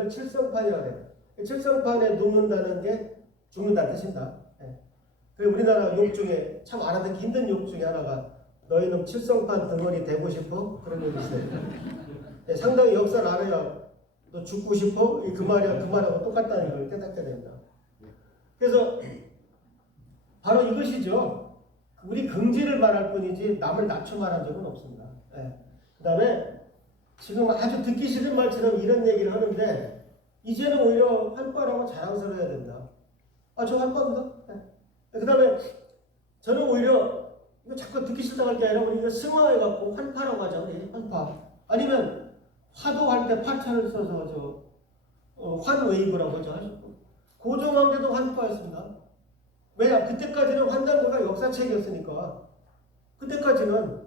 그걸 칠성판이라고 해요. 칠성판에 눕는다는 게 죽는다는 뜻입니다. 예. 그리고 우리나라 욕 중에 참 알아듣기 힘든 욕 중에 하나가 너희는 칠성판 덩어리 되고 싶어? 그런 욕이 있어요. 예, 상당히 역사를 알아야 너 죽고 싶어? 그 말하고 똑같다는 걸 깨닫게 됩니다. 그래서 바로 이것이죠. 우리 긍지를 말할 뿐이지 남을 낮춰 말한 적은 없습니다. 예. 그 다음에 지금 아주 듣기 싫은 말처럼 이런 얘기를 하는데 이제는 오히려 환빠라고 자랑스러워야 된다. 아, 저 환빠입니다. 예. 그 다음에 저는 오히려 이거 자꾸 듣기 싫다고 할 게 아니라 우리가 승화해갖고 환파라고 하자. 환파. 아니면 화도할 때 파차를 써서 환웨이브라고 하죠. 고종황제도 환파였습니다. 왜냐? 그때까지는 환단고가 역사책이었으니까. 그때까지는.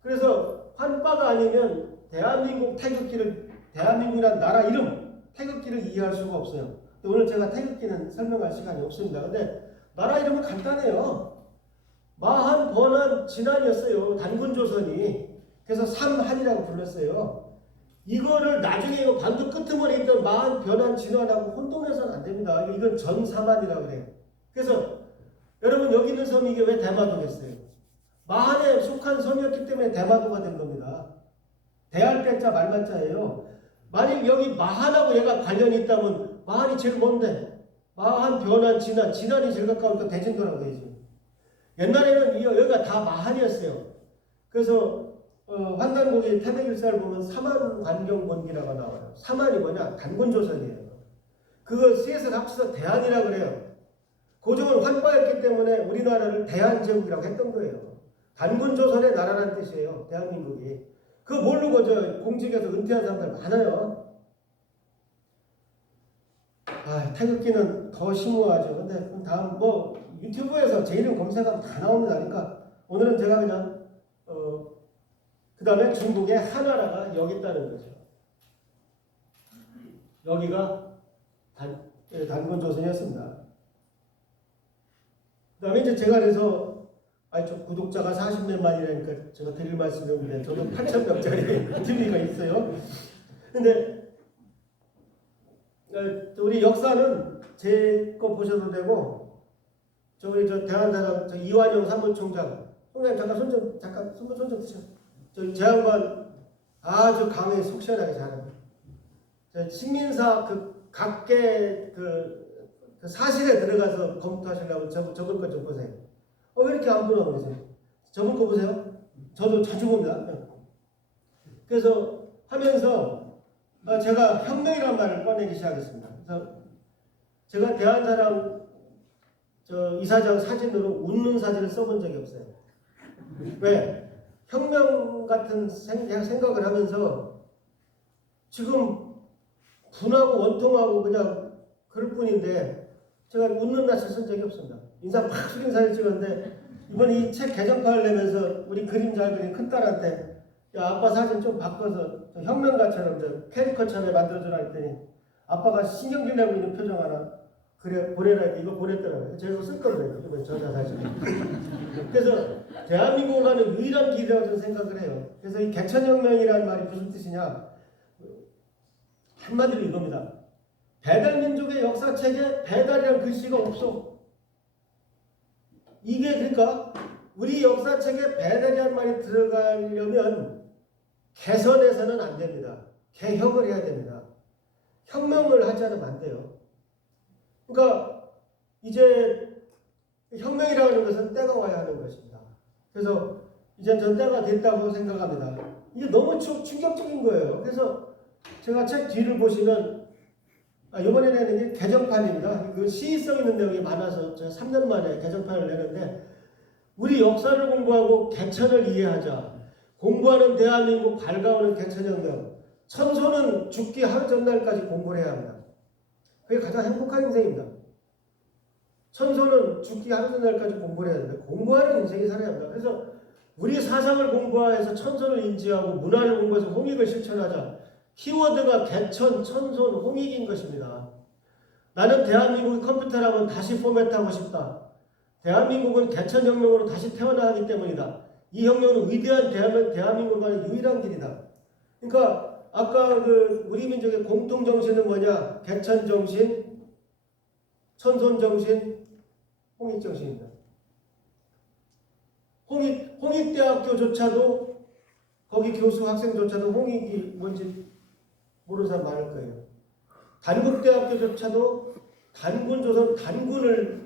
그래서 환빠가 아니면 대한민국 태극기를, 대한민국이라는 나라 이름, 태극기를 이해할 수가 없어요. 오늘 제가 태극기는 설명할 시간이 없습니다. 근데 나라 이름은 간단해요. 마한, 번한, 진한이었어요. 단군조선이. 그래서 삼한이라고 불렀어요. 이거를 나중에 반도 끄트머리에 있던 마한, 변한, 진한하고 혼동해서는 안 됩니다. 이건 전삼한이라고 그래요. 그래서 여러분 여기 있는 섬이 이게 왜 대마도겠어요? 마한에 속한 섬이었기 때문에 대마도가 된 겁니다. 대할 때자 말만자예요. 만일 여기 마한하고 얘가 관련이 있다면 마한이 제일 먼데 마한, 변한, 진한, 진한이 제일 가까우니까 대진도라고 해야지. 옛날에는 여기가 다 마한이었어요. 그래서 환단고기 태백일사를 보면 삼한관경본기라고 나와요. 삼한이 뭐냐? 단군조선이에요. 그거 셋을 합쳐서 대한이라고 그래요. 고종은 환빠였기 때문에 우리나라를 대한제국이라고 했던 거예요. 단군조선의 나라라는 뜻이에요. 대한민국이. 그거 모르고 공직에서 은퇴한 사람들 많아요. 아, 태극기는 더 심오하죠. 근데 다음 유튜브에서 제 이름 검색하면 다 나옵니다. 그러니까 오늘은 제가 그냥 그 다음에 중국의 하나라가 여기 있다는 거죠. 여기가 단군조선이었습니다. 그 다음에 이제 제가 그래서 저 구독자가 40몇만이라니까 제가 드릴 말씀인데 저도 8,000명짜리 TV가 있어요. 근데 우리 역사는 제 거 보셔도 되고 우리 대한사람 이완용 사무총장 총장님 잠깐 손 좀 드셔. 제 양반 아주 강하게 속 시원하게 잘합니다. 식민사 각계 그 사실에 들어가서 검토하시려고 적을 것 좀 보세요. 왜 이렇게 안 보나 보세요? 적은 거 보세요. 저도 자주 봅니다. 그래서 하면서 제가 혁명이라는 말을 꺼내기 시작했습니다. 그래서 제가 대한사람 이사장 사진으로 웃는 사진을 써본 적이 없어요. 왜? 혁명 같은 생각을 하면서 지금 분하고 원통하고 그냥 그럴 뿐인데 제가 웃는 낯을 쓴 적이 없습니다. 인상 팍 숙인 사진 찍었는데 이번에 이 책 개정판을 내면서 우리 그림 잘 그린 큰딸한테 야, 아빠 사진 좀 바꿔서 혁명가처럼 캐리커처럼 만들어주라 했더니 아빠가 신경질 내고 있는 표정 하나 그래 보내라 했더니 이거 보냈더라고요. 제가 쓸 거예요. 이번 전자사진. 그래서 대한민국을 가는 유일한 길이라고 저는 생각을 해요. 그래서 이 개천혁명이라는 말이 무슨 뜻이냐? 한마디로 이겁니다. 배달민족의 역사책에 배달이라는 글씨가 없어. 이게 그러니까 우리 역사책에 배달이라는 말이 들어가려면 개선해서는 안 됩니다. 개혁을 해야 됩니다. 혁명을 하지 않으면 안 돼요. 그러니까 이제 혁명이라고 하는 것은 때가 와야 하는 것입니다. 그래서 이제 전 때가 됐다고 생각합니다. 이게 너무 충격적인 거예요. 그래서 제가 책 뒤를 보시면 이번에 내는 게 개정판입니다. 그 시의성 있는 내용이 많아서 제가 3년 만에 개정판을 내는데 우리 역사를 공부하고 개천을 이해하자. 공부하는 대한민국 밝아오는 개천혁명. 천소는 죽기 하루 전날까지 공부를 해야 합니다. 그게 가장 행복한 인생입니다. 천소는 죽기 하루 전날까지 공부를 해야 됩니다. 공부하는 인생이 살아야 합니다. 그래서 우리 사상을 공부해서 천소를 인지하고 문화를 공부해서 홍익을 실천하자. 키워드가 개천, 천손, 홍익인 것입니다. 나는 대한민국의 컴퓨터라면 다시 포맷하고 싶다. 대한민국은 개천혁명으로 다시 태어나기 때문이다. 이 혁명은 위대한 대한민국만의 유일한 길이다. 그러니까 아까 그 우리 민족의 공통 정신은 뭐냐? 개천 정신, 천손 정신, 홍익 정신입니다. 홍익대학교조차도 거기 교수 학생조차도 홍익이 뭔지 모르는 사람 많을 거예요. 단국대학교조차도 단군조선 단군을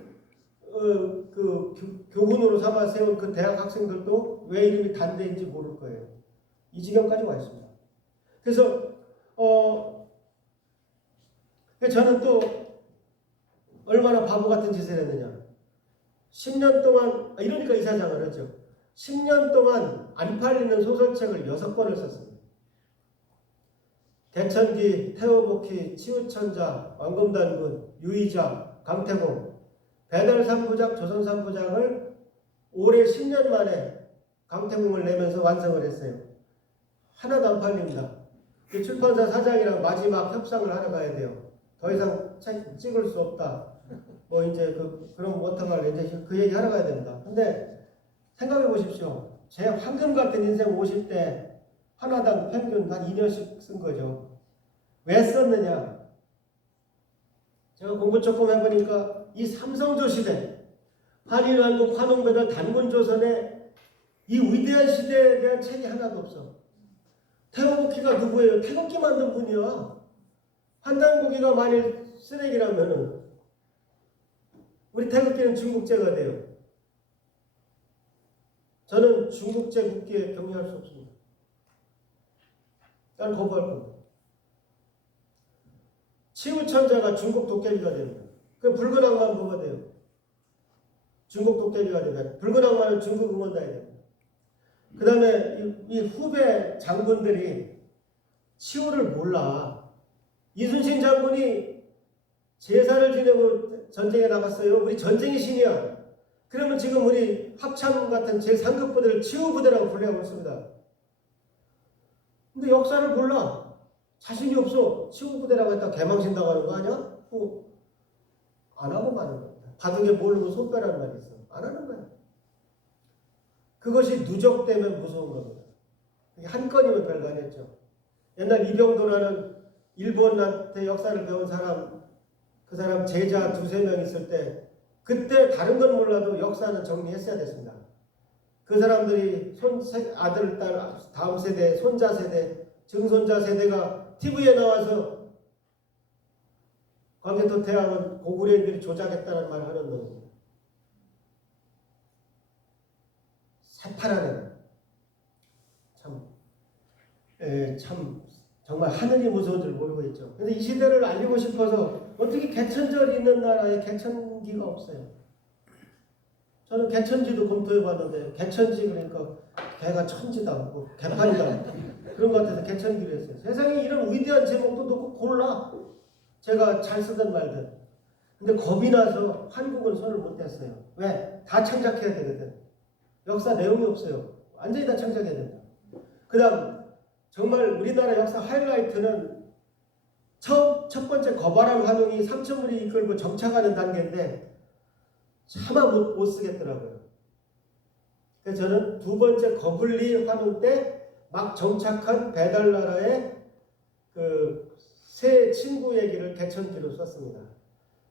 교훈으로 삼아 세운 그 대학 학생들도 왜 이름이 단대인지 모를 거예요. 이 지경까지 와 있습니다. 그래서 저는 또 얼마나 바보 같은 짓을 했느냐. 10년 동안 이러니까 이사장을 하죠. 10년 동안 안 팔리는 소설책을 6권을 썼습니다. 개천기, 태호복희, 치우천자, 왕검단군, 유의자, 강태공, 배달 3부작, 조선 3부작을 올해 10년 만에 강태공을 내면서 완성을 했어요. 하나도 안 팔립니다. 그 출판사 사장이랑 마지막 협상을 하러 가야 돼요. 더 이상 책 찍을 수 없다. 뭐 이제 그럼 어떡할래? 이제 그 얘기 하러 가야 된다. 근데 생각해 보십시오. 제 황금 같은 인생 50대 하나당 평균 한 2년씩 쓴 거죠. 왜 썼느냐? 제가 공부 조금 해보니까 이 삼성조 시대, 한일한국, 환웅배달, 단군조선의 이 위대한 시대에 대한 책이 하나도 없어. 태호복희가 누구예요? 태극기 만든 분이야. 한단국이가 만일 쓰레기라면은 우리 태극기는 중국제가 돼요. 저는 중국제 국기에 경의할 수 없습니다. 난 거부할 겁니다. 치우천자가 중국 도깨비가 됩니다. 그럼 붉은 악마는 뭐가 돼요? 중국 도깨비가 됩니다. 붉은 악마는 중국 응원단이 됩니다. 그 다음에 이 후배 장군들이 치우를 몰라. 이순신 장군이 제사를 지내고 전쟁에 나갔어요. 우리 전쟁의 신이야. 그러면 지금 우리 합참 같은 제3급 부대를 치우부대라고 불리하고 있습니다. 근데 역사를 몰라. 자신이 없어. 치우부대라고 했다 개망신다고 하는 거 아니야? 안 하고 마는 겁니다. 바둑에 모르고 손 빼라는 말이 있어. 안 하는 거야. 그것이 누적되면 무서운 겁니다. 한 건이면 별거 아니었죠. 옛날 이병도라는 일본한테 역사를 배운 사람, 그 사람 제자 2-3명 있을 때 그때 다른 건 몰라도 역사는 정리했어야 됐습니다. 그 사람들이 아들, 딸, 다음 세대, 손자 세대, 증손자 세대가 TV에 나와서 광개토 태양은 고구려인들이 조작했다는 말을 하는 놈입니다. 새파란 참 정말 하늘이 무서운 줄 모르고 있죠. 근데 이 시대를 알리고 싶어서 어떻게 개천절 있는 나라에 개천기가 없어요. 저는 개천지도 검토해봤는데 개천지 그러니까 개가 천지다, 뭐 개판이다 그런 것 같아서 개천기를 했어요. 세상에 이런 위대한 제목도 놓고 골라. 제가 잘 쓰던 말들. 근데 겁이 나서 한국은 손을 못 댔어요. 왜? 다 창작해야 되거든. 역사 내용이 없어요. 완전히 다 창작해야 된다. 그 다음 정말 우리나라 역사 하이라이트는 첫 번째 거바랑 환웅이 삼천물이 이끌고 정착하는 단계인데 차마 못 쓰겠더라고요. 그래서 저는 2번째 거블리 환웅 때 막 정착한 배달나라의 그 새 친구 얘기를 개천기로 썼습니다.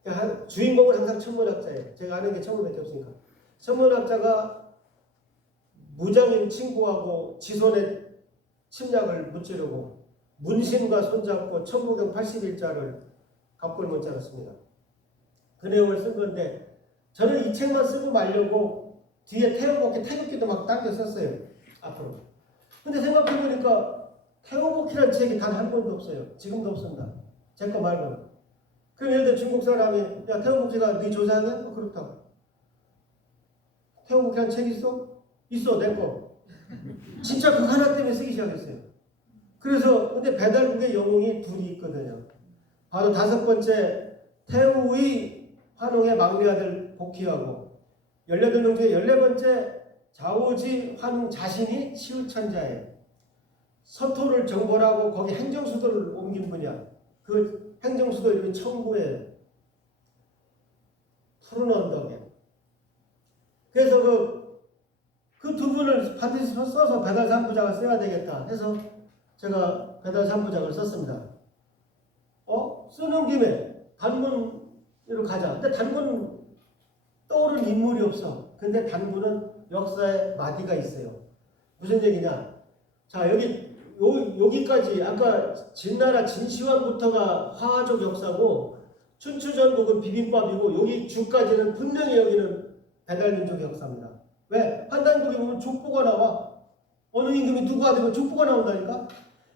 그러니까 주인공은 항상 천문학자예요. 제가 아는 게 천문밖에 없으니까. 천문학자가 무장인 친구하고 지손의 침략을 무찌르고 문신과 손잡고 1981자를 갑골문자로 씁니다. 그 내용을 쓴 건데 저는 이 책만 쓰고 말려고 뒤에 태호복희 태극기도 막 당겨 썼어요. 앞으로. 근데 생각해보니까 태호복희라는 책이 단 한 권도 없어요. 지금도 없습니다. 제 거 말고는. 그럼 예를 들어 중국 사람이 야 태호복희가 네 조상이야? 그렇다고. 태호복희라는 책 있어? 있어 내 거. 진짜 그 하나 때문에 쓰기 시작했어요. 그래서 근데 배달국의 영웅이 둘이 있거든요. 바로 5번째 태우의 환웅의 막내 아들 복희하고 18명 중에 14번째 자오지 환웅 자신이 치우천자예요. 서토를 정벌하고 거기 행정수도를 옮긴 분이야. 그 행정수도 이름이 청구예요. 푸른 언덕에. 그래서 그 두 분을 반드시 써서 배달 3부작을 써야 되겠다 해서 제가 배달 3부작을 썼습니다. 쓰는 김에 단군으로 가자. 근데 단군 떠오르는 인물이 없어. 근데 단군은 역사에 마디가 있어요. 무슨 얘기냐? 자, 여기까지 아까 진나라 진시황부터가 화족 역사고 춘추전국은 비빔밥이고 여기 주까지는 분명히 여기는 배달민족 역사입니다. 왜? 한단국에 보면 족보가 나와. 어느 임금이 누구가 되면 족보가 나온다니까?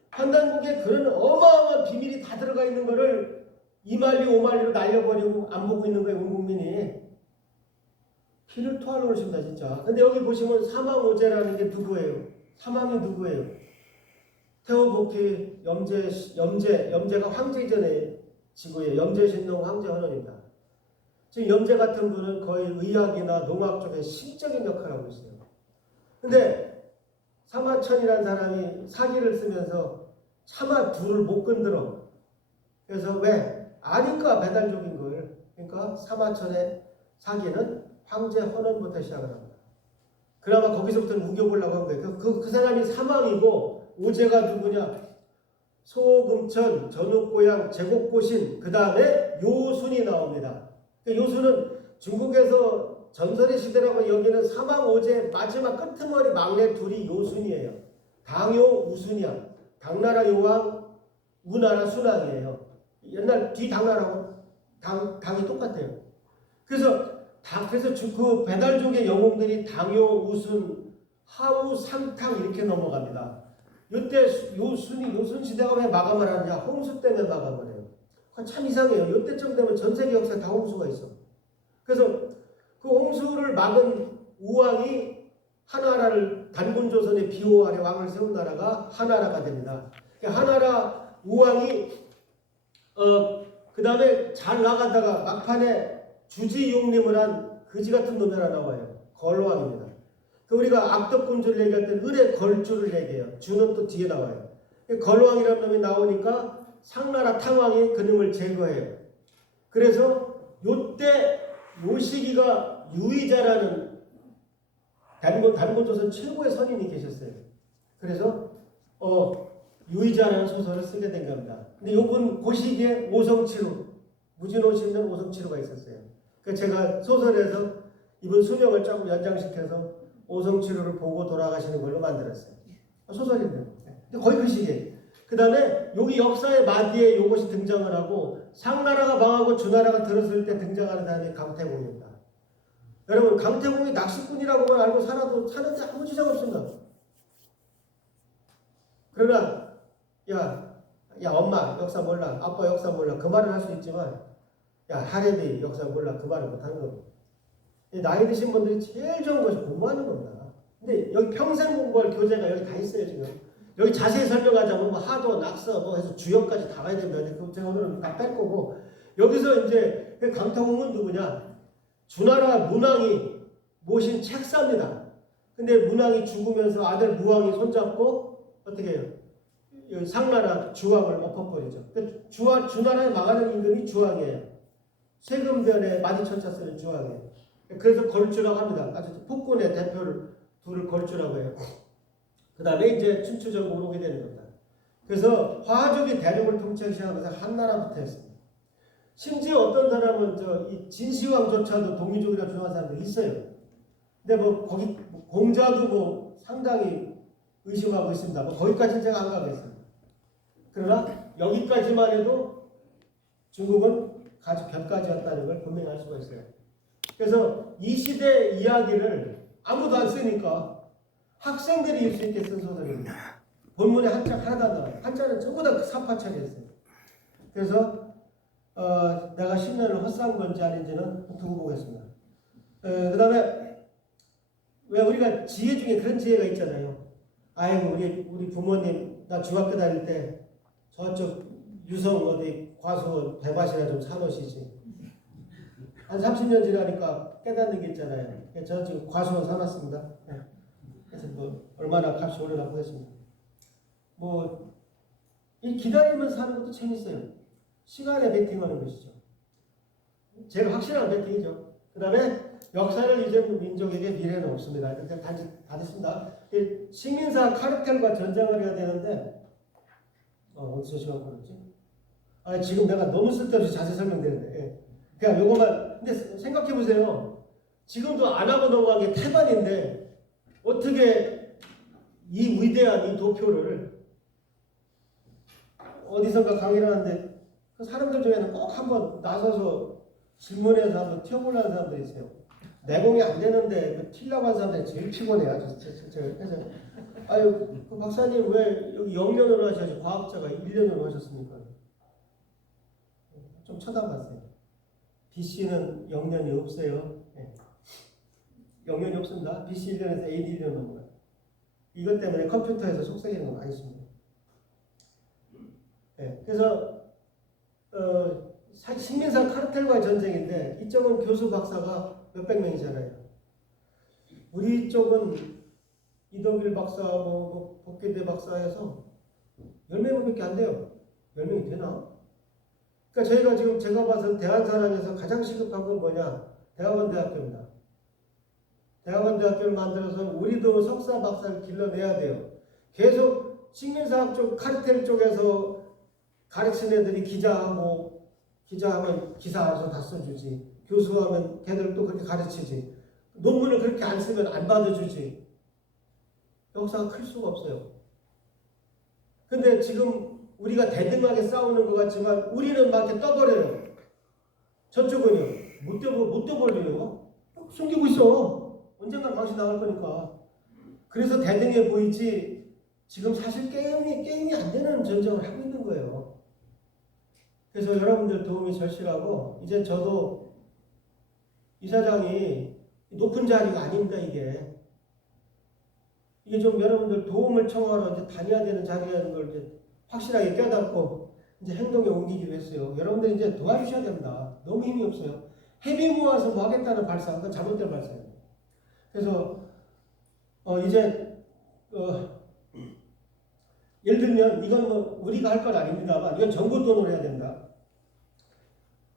한단국에 그런 어마어마한 비밀이 다 들어가 있는 거를 이만리 오만리로 날려버리고 안 보고 있는 거예요. 온 국민이. 피를 토하러 오십니다 진짜. 근데 여기 보시면 사망오제라는 게 누구예요? 사망이 누구예요? 태호복희 염제가 황제 이전의 지구예요. 염제신동 황제헌원입니다. 지금 염제 같은 분은 거의 의학이나 농학 쪽에 신적인 역할을 하고 있어요. 근데 사마천이라는 사람이 사기를 쓰면서 차마 둘을 못 건드려. 그래서 왜? 아니까 배달족인 걸. 그러니까 사마천의 사기는 황제 헌원부터 시작을 합니다. 그나마 거기서부터는 우겨보려고 한 거예요. 그 사람이 사망이고 오제가 누구냐? 소금천, 전옥고양, 제곡고신, 그 다음에 요순이 나옵니다. 요순은 중국에서 전설의 시대라고 여기는 사망오제 마지막 끄트머리 막내 둘이 요순이에요. 당요, 우순이야. 당나라 요왕, 우나라 순왕이에요. 옛날 뒤당나라하고 당이 똑같아요. 그래서 그 배달족의 영웅들이 당요, 우순, 하우, 상탕 이렇게 넘어갑니다. 이때 요순 시대가 왜 마감을 하느냐? 홍수 때문에 마감을 해요. 참 이상해요. 이때쯤 되면 전 세계 역사에 다 홍수가 있어. 그래서 그 홍수를 막은 우왕이 하나라를 단군조선의 비호 아래 왕을 세운 나라가 하나라가 됩니다. 하나라 우왕이 그 다음에 잘 나가다가 막판에 주지용림을 한 거지 같은 놈이 하나 나와요. 걸왕입니다. 우리가 악덕군주를 얘기할 때는 을의 걸주를 얘기해요. 주는 또 뒤에 나와요. 걸왕이라는 놈이 나오니까 상나라 탕왕이 그 놈을 제거해요. 그래서 요때 요 시기가 유의자라는 단군조선 최고의 선인이 계셨어요. 그래서 유의자라는 소설을 쓰게 된 겁니다. 근데 요분 그 시기에 오성치루, 무진호 씨는 오성치루가 있었어요. 그래서 제가 소설에서 이분 수명을 조금 연장시켜서 오성치루를 보고 돌아가시는 걸로 만들었어요. 소설인데. 근데 거의 그 시기에. 그 다음에 여기 역사의 마디에 이것이 등장을 하고 상나라가 망하고 주나라가 들었을 때 등장하는 사람이 강태공입니다. 여러분 강태공이 낚시꾼이라고만 알고 살아도 사는데 아무 지장 없습니다. 그러나 야 엄마 역사 몰라, 아빠 역사 몰라 그 말을 할 수 있지만 야 하렘이 역사 몰라 그 말을 못하는 겁니다. 나이 드신 분들이 제일 좋은 것이 공부하는 겁니다. 근데 여기 평생 공부할 교재가 여기 다 있어요 지금. 여기 자세히 설명하자면 뭐 하도, 낙서 뭐 해서 주역까지 다 가야 됩니다. 그럼 제가 오늘은 다 뺄 거고 여기서 이제 강태공은 누구냐? 주나라 문왕이 모신 책사입니다. 근데 문왕이 죽으면서 아들 무왕이 손잡고 어떻게 해요? 상나라 주왕을 엎어버리죠. 주나라에 망하는 임금이 주왕이에요. 세금변에 마디천차 쓰는 주왕이에요. 그래서 걸주라고 합니다. 아주 폭군의 대표를 둘을 걸주라고 해요. 그 다음에 이제 춘추전국으로 오게 되는 겁니다. 그래서 화족이 대륙을 통치하기 시작하면서 한나라부터 했습니다. 심지어 어떤 사람은 이 진시황조차도 동이족이라 주장하는 사람들이 있어요. 근데 뭐 거기 공자도 뭐 상당히 의심하고 있습니다. 뭐 거기까지는 제가 안 가겠습니다. 그러나 여기까지만 해도 중국은 아주 별가지였다는 걸 분명히 알 수가 있어요. 그래서 이 시대 이야기를 아무도 안 쓰니까 학생들이 읽을 수 있게 쓴 소설입니다. 본문에 한자 하나도 안 나와요. 한자는 전부 다 사파처리했어요. 그래서 내가 신뢰를 헛산 건지 아닌지는 두고 보겠습니다. 그 다음에 왜 우리가 지혜 중에 그런 지혜가 있잖아요. 아이고 우리 부모님 나 중학교 다닐 때 저쪽 유성 어디 과수원 배밭이나 좀 사놓으시지. 한 30년 지나니까 깨닫는 게 있잖아요. 저 지금 과수원 사놨습니다. 그래서 뭐 얼마나 값이 오르나 보겠습니다. 뭐 이 기다리면서 사는 것도 재밌어요. 시간에 베팅하는 것이죠. 제일 확실한 베팅이죠. 그 다음에 역사를 잊은 민족에게 미래는 없습니다. 이렇게 다 됐습니다. 식민사 카르텔과 전쟁을 해야 되는데 어디서 시간 걸었지? 아, 지금 내가 너무 쓸데없이 자세히 설명되는데. 예. 그냥 요거만. 근데 생각해 보세요. 지금도 안 하고 넘어간 게 태반인데 어떻게 이 위대한 이 도표를 어디선가 강의를 하는데 그 사람들 중에는 꼭 한번 나서서 질문해서 한번 튀어보려는 사람들이 있어요. 내공이 안 되는데 그 튀려고 하는 사람들이 제일 피곤해요. 그래서 아유, 그 박사님 왜 여기 영년으로 하셔야지 과학자가 1년으로 하셨습니까? 좀 쳐다봤어요. BC는 영년이 없어요. 네. 영년이 없습니다. BC 1년에서 AD 1년 넘어가요. 이것 때문에 컴퓨터에서 속삭이는 건 아니십니다. 네. 그래서 식민사 카르텔과의 전쟁인데 이쪽은 교수 박사가 몇백 명이잖아요. 우리 쪽은 이덕일 박사, 법계대 박사에서 10명밖에 안 돼요. 10명이 되나? 그러니까 저희가 지금 제가 봐서 대한사랑에서 가장 시급한 건 뭐냐? 대학원대학교입니다. 대학원대학교를 만들어서 우리도 석사, 박사를 길러내야 돼요. 계속 식민사학 쪽, 카르텔 쪽에서 가르치는 애들이 기자하면 기사하면서 다 써주지. 교수하면 걔들 또 그렇게 가르치지. 논문을 그렇게 안 쓰면 안 받아주지. 역사가 클 수가 없어요. 근데 지금 우리가 대등하게 싸우는 것 같지만 우리는 막 이렇게 떠버려요. 저쪽은요. 못 떠버려요. 숨기고 있어. 언젠가 당신 나갈 거니까. 그래서 대등해 보이지 지금 사실 게임이 안 되는 전쟁을 하고 있는 거예요. 그래서 여러분들 도움이 절실하고 이제 저도 이사장이 높은 자리가 아닙니다. 이게 좀 여러분들 도움을 청하러 이제 다녀야 되는 자리라는 걸 이제 확실하게 깨닫고 이제 행동에 옮기기로 했어요. 여러분들 이제 도와주셔야 됩니다. 너무 힘이 없어요. 헤비 모아서 뭐 하겠다는 발상, 그건 잘못된 발상이에요. 그래서 이제 예를 들면 이건 뭐 우리가 할 건 아닙니다만 이건 정부 돈으로 해야 된다.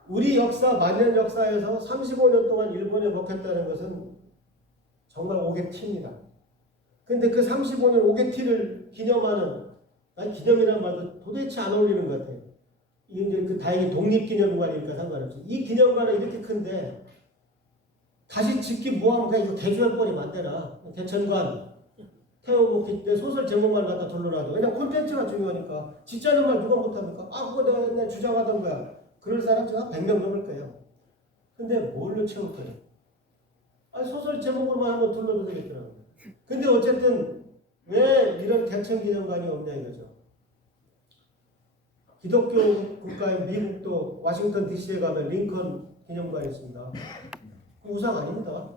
우리 역사, 만년 역사에서 35년 동안 일본에 먹혔다는 것은 정말 오게티입니다. 근데 그 35년 오게티를 기념하는, 난 기념이라는 말도 도대체 안 어울리는 것 같아요. 이게 이제 그 다행히 독립기념관이니까 상관없이. 이 기념관은 이렇게 큰데, 다시 짓기 뭐하면 그냥 이거 개주할 뻔히 만들어라. 개천관, 태워먹기 때 소설 제목만 갖다 돌려놔도. 왜냐면 콘텐츠가 중요하니까. 짓자는 말 누가 못합니까? 아, 그거 내가 옛날 주장하던 거야. 그럴 사람 제가 100명 넘을 거예요. 근데 뭘로 채울 거예요? 아니, 소설 제목으로만 한번 둘러도 되겠더라고요. 근데 어쨌든 왜 이런 개천기념관이 없냐 이거죠. 기독교 국가인 미국도 워싱턴 DC에 가면 링컨 기념관이 있습니다. 우상 아닙니다.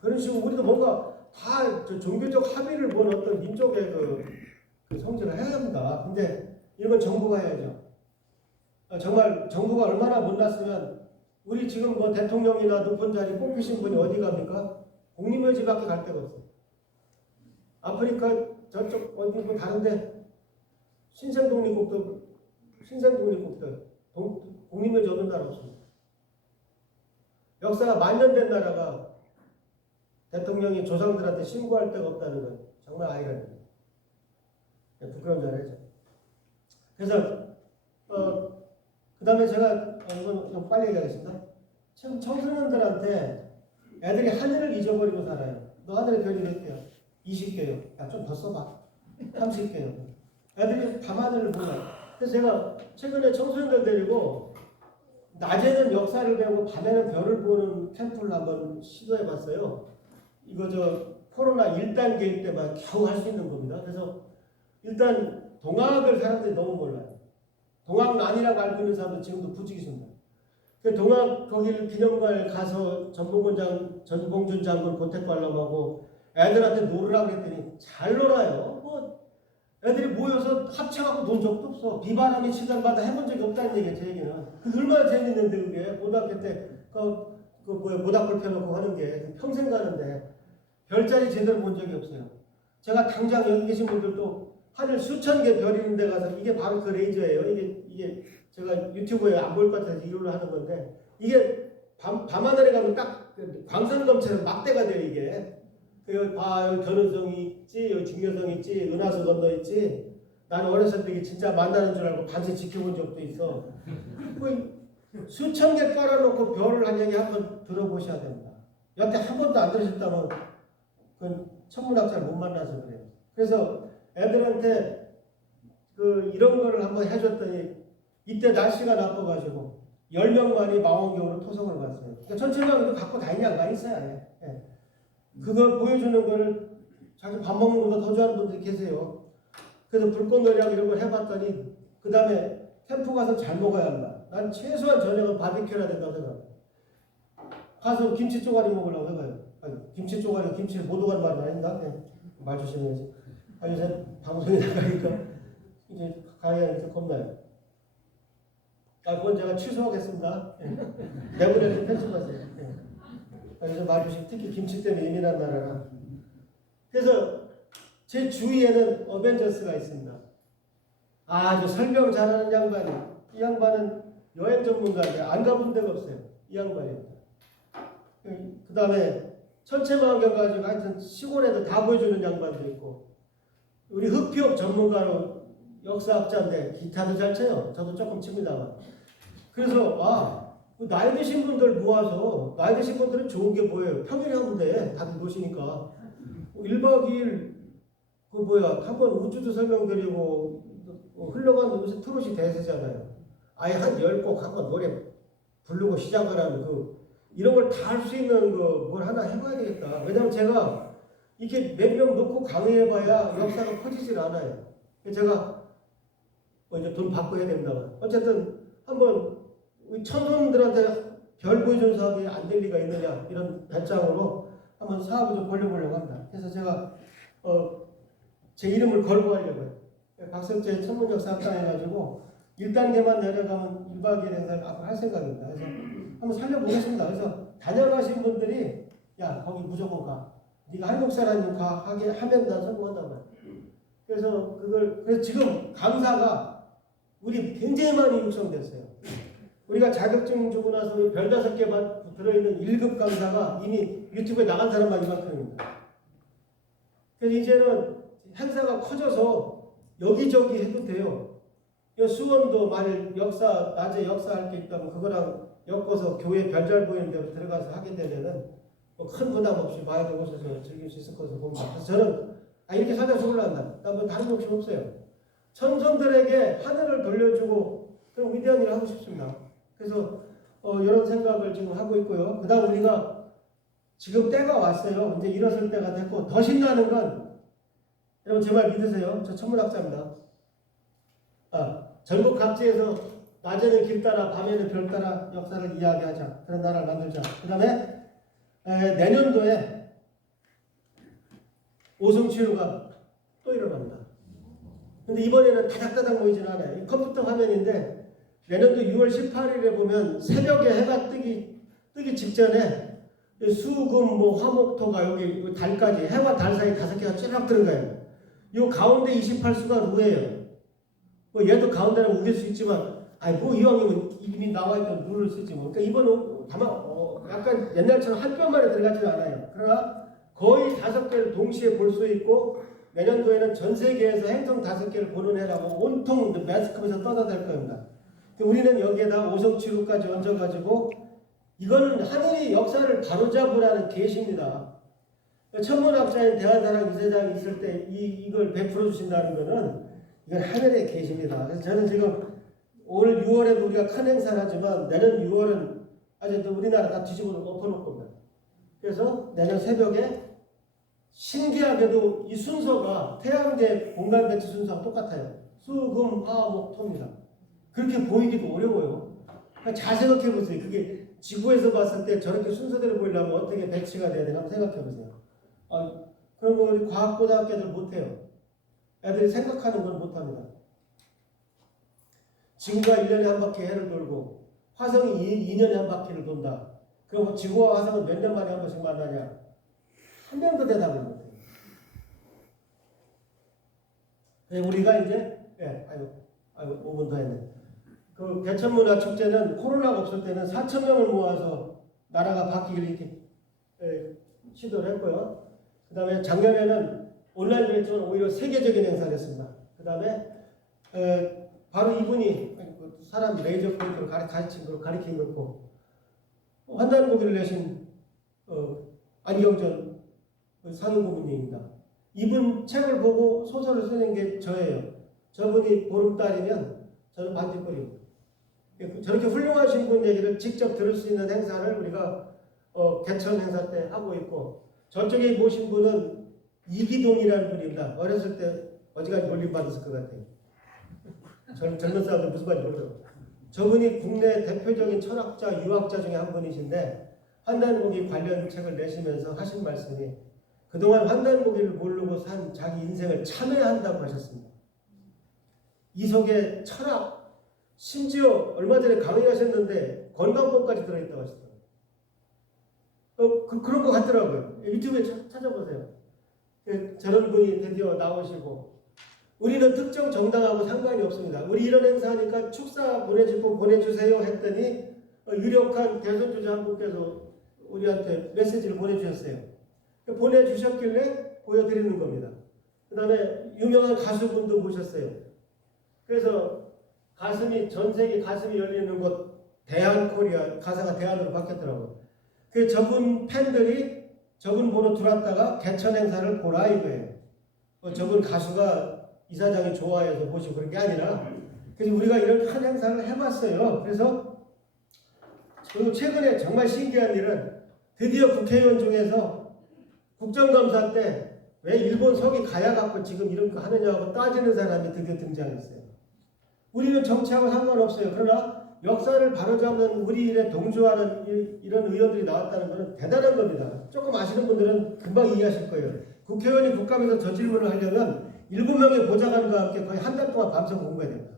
그런 식으로 우리도 뭔가 다 종교적 합의를 본 어떤 민족의 그 성질을 해야 합니다. 근데 이건 정부가 해야죠. 정말 정부가 얼마나 못났으면 우리 지금 뭐 대통령이나 높은 자리 뽑히신 분이 어디 갑니까? 국립묘지밖에 갈 데가 없어요. 아프리카 저쪽 어디 뭐 다른데 신생독립국도 국립묘지 없는 나라 없습니다. 역사가 만년된 나라가 대통령이 조상들한테 신고할 데가 없다는 건 정말 아이러니입니다. 부끄러운 자리죠. 그래서 그 다음에 제가 이건 좀 빨리 얘기하겠습니다. 지금 청소년들한테 애들이 하늘을 잊어버리고 살아요. 너 하늘에 별이 몇 개야? 20개요. 야, 좀 더 써봐. 30개요. 애들이 밤하늘을 몰라요. 그래서 제가 최근에 청소년들 데리고 낮에는 역사를 배우고 밤에는 별을 보는 캠프를 한번 시도해봤어요. 이거 코로나 1단계일 때만 겨우 할 수 있는 겁니다. 그래서 일단 동학을 사람들이 너무 몰라요. 동학란이라고 알고 있는 사람도 지금도 부지기 있습니다. 그 동학 거기를 기념관에 가서 전봉준 장군 고택관람하고 애들한테 놀으라고 했더니 잘 놀아요. 뭐 애들이 모여서 합창하고 논 적도 없어. 비바람이 치달마다 해본 적이 없다는 얘기예요. 제 얘기는. 그 얼마나 재밌는데 그게 고등학교 때 모닥불 펴놓고 하는 게 평생 가는데 별자리 제대로 본 적이 없어요. 제가 당장 여기 계신 분들도 하늘 수천 개 별 있는 데 가서 이게 바로 그 레이저예요. 이게 제가 유튜브에 안 볼 것 같아서 이걸로 하는 건데 이게 밤하늘에 가면 딱 광선검처럼 막대가 돼요. 이게 여기 견우성이 있지, 여기 중요성이 있지, 은하수 건너 있지. 나는 어렸을 때 이게 진짜 만나는 줄 알고 밤새 지켜본 적도 있어. 그 수천 개 깔아놓고 별을 한 얘기 한번 들어보셔야 됩니다. 여태 한 번도 안 들으셨다면 그건 천문학자를 못 만나서 그래요. 그래서 애들한테 이런 거를 한번 해줬더니 이때 날씨가 나빠가지고 10명만이 망원경으로 토성을 봤어요. 그러니까 천체망도 갖고 다니는 양반이 있어요. 예. 그걸 보여주는 거를 자기 밥 먹는 것보다 더 좋아하는 분들이 계세요. 그래서 불꽃놀이하고 이런 걸 해봤더니 그 다음에 캠프 가서 잘 먹어야 한다. 난 최소한 저녁은 바비큐라 된다고 생각해요. 가서 김치 쪼가리 먹으려고 생각해요. 아니, 김치 쪼가리가 김치를 못 오가는 말은 아닌가? 네. 말 조심해야지. 요새 방송에 나가니까 이제 가야니까 겁나요. 그건 제가 취소하겠습니다. 네. 내보내서 편집하세요. 네. 요새 말 조심. 특히 김치 때문에 예민한 나라라. 그래서 제 주위에는 어벤져스가 있습니다. 아주 설명 잘하는 양반이. 이 양반은 여행 전문가인데 안 가본 데가 없어요. 이 양반입니다. 그 다음에 천체망원경 가지고 하여튼 시골에도 다 보여주는 양반도 있고, 우리 흡기업 전문가로 역사학자인데 기타도 잘 쳐요. 저도 조금 칩니다만. 그래서 나이 드신 분들 모아서, 나이 드신 분들은 좋은 게 뭐예요? 평일에 하면 돼. 다들 노시니까 1박 2일 한번 우주도 설명드리고 흘러가는 요새 트롯이 대세잖아요. 아예 한 10곡 한번 노래 부르고 시작을 하는 이런 걸 다 할 수 있는 뭘 하나 해봐야 되겠다. 왜냐면 제가 이렇게 몇 명 놓고 강의해봐야 역사가 퍼지질 않아요. 제가 이제 돈 받고 해야 됩니다만 어쨌든 한번 청소년들한테 별 보여주는 사업이 안 될 리가 있느냐 이런 배짱으로 한번 사업을 좀 벌려보려고 합니다. 그래서 제가 제 이름을 걸고 하려고요. 박석재 천문역사학당 해가지고 1단계만 내려가면 1박 2일 행사를 앞으로 할 생각입니다. 그래서 한번 살려보겠습니다. 그래서 다녀가신 분들이 야 거기 무조건 가. 네가 한국 사람이니까 하게 하면 난 성공한단 말이야. 그래서 지금 강사가 우리 굉장히 많이 육성됐어요. 우리가 자격증 주고 나서 별 5개 들어있는 1급 강사가 이미 유튜브에 나간 사람만 이만큼입니다. 그래서 이제는 행사가 커져서 여기저기 해도 돼요. 수원도 만일 낮에 역사할 게 있다면 그거랑 엮어서 교회 별 잘 보이는 데로 들어가서 하게 되면은 큰 부담 없이 많이 오셔서 즐길 수 있을 것으로 봅니다. 그래서 저는 이렇게 살다 죽을란다. 난 다른 욕심 없어요. 천손들에게 하늘을 돌려주고 그런 위대한 일을 하고 싶습니다. 그래서 이런 생각을 지금 하고 있고요. 그 다음 우리가 지금 때가 왔어요. 이제 일어설 때가 됐고 더 신나는 건 여러분 제 말 믿으세요. 저 천문학자입니다. 전국 각지에서 낮에는 길 따라 밤에는 별 따라 역사를 이야기하자. 그런 나라를 만들자. 그 다음에 내년도에 오성치유가 또 일어납니다. 근데 이번에는 다닥다닥 모이지는 않아요. 이 컴퓨터 화면인데 내년도 6월 18일에 보면 새벽에 해가 뜨기 직전에 수금 화목토가 여기 달까지 해와 달 사이 5개가 쫙 들어가요. 이 가운데 28수가 루예요. 얘도 가운데는 우길 수 있지만 이왕이면 이미 나와있던 루를 쓰지 그러니까 이번은 다만 약간 옛날처럼 한 뼘 만에 들어가지는 않아요. 그러나 거의 5개를 동시에 볼 수 있고 내년도에는 전 세계에서 행성 5개를 보는 해라고 온통 매스컴에서 떠나댈 겁니다. 우리는 여기에다 오성치루까지 얹어가지고 이거는 하늘이 역사를 바로잡으라는 계시입니다. 천문학자인 대한사랑 이세장이 있을 때 이걸 베풀어 주신다는 것은 이건 하늘의 계시입니다. 그래서 저는 지금 올 6월에도 우리가 큰 행사를 하지만 내년 6월은 아주 우리나라 다 뒤집어 엎어놓을 겁니다. 그래서 내년 새벽에 신기하게도 이 순서가 태양계 공간 배치 순서랑 똑같아요. 수, 금, 화, 목, 토입니다. 그렇게 보이기도 어려워요. 그러니까 잘 생각해 보세요. 그게 지구에서 봤을 때 저렇게 순서대로 보이려면 어떻게 배치가 돼야 되나 한번 생각해 보세요. 그런 거 우리 과학고등학교들 못해요. 애들이 생각하는 건 못합니다. 지구가 1년에 한 바퀴 해를 돌고 화성이 2년에 한 바퀴를 돈다. 그럼 지구와 화성은 몇 년 만에 한 번씩 만나냐? 한 명도 대답을 못해요. 우리가 이제 5분 더 했네. 그 대천문화 축제는 코로나가 없을 때는 4,000명을 모아서 나라가 바뀌기를 이렇게 시도를 했고요. 그 다음에 작년에는 온라인으로 했지만 오히려 세계적인 행사를 했습니다. 그 다음에 바로 이분이 사람 레이저 포인트로 가리킨 거고 환단고기를 내신 안경전 상임고문님입니다. 이분 책을 보고 소설을 쓰는 게 저예요. 저분이 보름달이면 저는 반딧불이고 저렇게 훌륭하신 분 얘기를 직접 들을 수 있는 행사를 우리가 개천 행사 때 하고 있고 저쪽에 모신 분은 이기동이라는 분입니다. 어렸을 때 어지간히 놀림받았을 것 같아요. 젊은 사람들 무슨 말인지 모르더라고요. 저분이 국내 대표적인 철학자, 유학자 중에 한 분이신데 환단고기 관련 책을 내시면서 하신 말씀이 그동안 환단고기를 모르고 산 자기 인생을 참회한다고 하셨습니다. 이 속에 철학, 심지어 얼마 전에 강의하셨는데 건강법까지 들어있다고 하시더라고요. 그런 것 같더라고요. 유튜브에 찾아보세요. 저런 분이 드디어 나오시고 우리는 특정 정당하고 상관이 없습니다. 우리 이런 행사하니까 축사 보내주세요 했더니 유력한 대선 주자 한 분께서 우리한테 메시지를 보내주셨어요. 보내주셨길래 보여드리는 겁니다. 그 다음에 유명한 가수분도 모셨어요. 그래서 전 세계 가슴이 열리는 곳 대한코리아 가사가 대한으로 바뀌었더라고요. 그래서 저분 팬들이 저분 보러 들어왔다가 개천 행사를 보라 이거예요. 저분 가수가 이사장이 좋아해서 보시고 그런 게 아니라 그래서 우리가 이런 큰 행사를 해봤어요. 그래서 그리고 최근에 정말 신기한 일은 드디어 국회의원 중에서 국정감사 때 왜 일본 석이 가야 갖고 지금 이런 거 하느냐고 따지는 사람이 드디어 등장했어요. 우리는 정치하고 상관없어요. 그러나 역사를 바로잡는 우리 일에 동조하는 이런 의원들이 나왔다는 것은 대단한 겁니다. 조금 아시는 분들은 금방 이해하실 거예요. 국회의원이 국감에서 저 질문을 하려면 7명의 보좌관과 함께 거의 한 달 동안 밤새 공부해야 됩니다.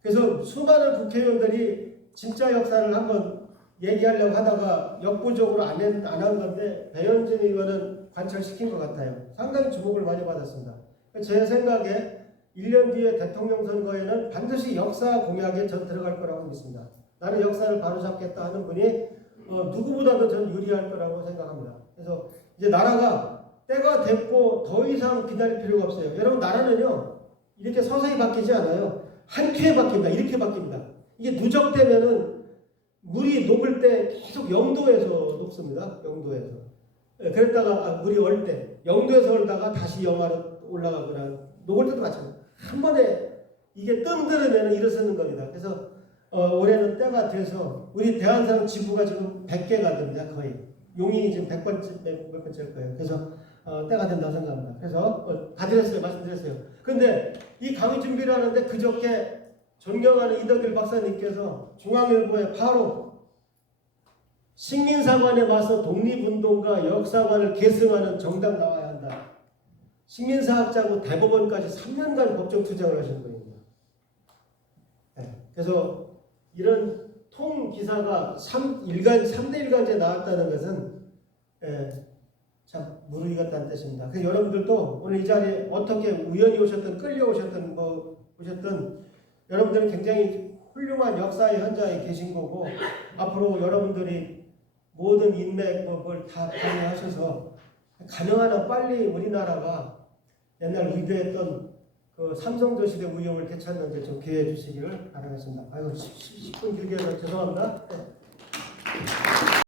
그래서 수많은 국회의원들이 진짜 역사를 한번 얘기하려고 하다가 역부족으로 안 한 건데 배현진 의원은 관철시킨 것 같아요. 상당히 주목을 많이 받았습니다. 제 생각에 1년 뒤에 대통령 선거에는 반드시 역사 공약에 전 들어갈 거라고 믿습니다. 나는 역사를 바로잡겠다 하는 분이 누구보다도 전 유리할 거라고 생각합니다. 그래서 이제 나라가 때가 됐고 더 이상 기다릴 필요가 없어요. 여러분 나라는요 이렇게 서서히 바뀌지 않아요. 한 큐에 바뀝니다. 이렇게 바뀝니다. 이게 누적되면은 물이 녹을 때 계속 0도에서 녹습니다. 0도에서. 그랬다가 물이 얼 때 0도에서 얼다가 다시 영하로 올라가거나 녹을 때도 마찬가지입니다. 한 번에 이게 뜸들으면 일어서는 겁니다. 그래서 올해는 때가 돼서 우리 대한상 지부가 지금 100개가 됩니다. 거의. 용인이 지금 100번째 몇 번째일 거예요. 그래서 때가 된다고 생각합니다. 그래서 다 드렸어요. 말씀드렸어요. 그런데 이 강의 준비를 하는데 그저께 존경하는 이덕일 박사님께서 중앙일보에 바로 식민사관에 맞서 독립운동가 역사관을 계승하는 정당 나와야 한다. 식민사학자고 대법원까지 3년간 법정 투쟁을 하신 분입니다. 네. 그래서 이런 통 기사가 3대 일간지에 나왔다는 것은 참 무르익 같다는 뜻입니다. 그래서 여러분들도 오늘 이 자리에 어떻게 우연히 오셨든 끌려오셨든 오셨든 여러분들은 굉장히 훌륭한 역사의 현장에 계신 거고 앞으로 여러분들이 모든 인맥 뭘 다 관여하셔서 가능한 한 빨리 우리나라가 옛날 위대했던 그 삼성저시대 위용을 되찾는 데 좀 기회해 주시기를 바라겠습니다. 아이고 10분 길게 해서 죄송합니다. 네.